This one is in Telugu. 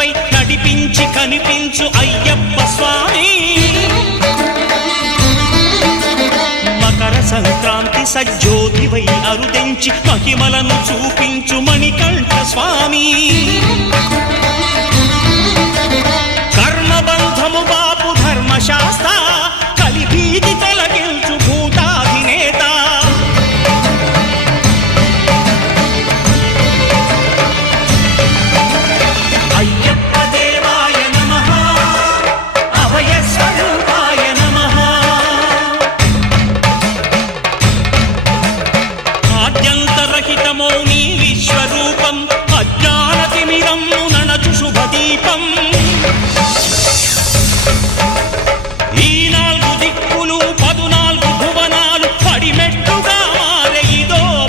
పై నడిపించి కనిపించు అయ్యప్ప స్వామి. మకర సంక్రాంతి సజ్జోతివై అరుదించి మహిమలను చూపించు మణికంఠ స్వామి. కర్మబంధము బాపు ధర్మశాస్త్ర కలిభీతి తొలగించు భూతాధినేత. అయ్యప్ప దేవాయ నమః అభయ స్వరూపాయ నమః. ఆద్యంతరహితమో నీ విశ్వరూపం అజ్ఞానతిమిరం నణచు శుభదీపం.